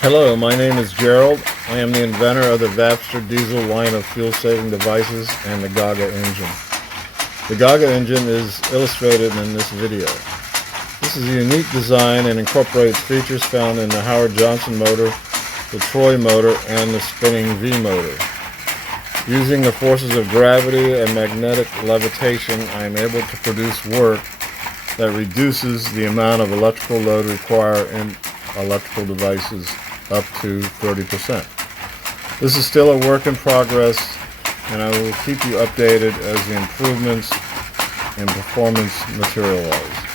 Hello, my name is Gerald. I am the inventor of the Vapster diesel line of fuel-saving devices and the GAGA engine. The GAGA engine is illustrated in this video. This is a unique design and incorporates features found in the Howard Johnson motor, the Troy motor, and the spinning V motor. Using the forces of gravity and magnetic levitation, I am able to produce work that reduces the amount of electrical load required in electrical devices up to 30%. This is still a work in progress, and I will keep you updated as the improvements in performance materialize.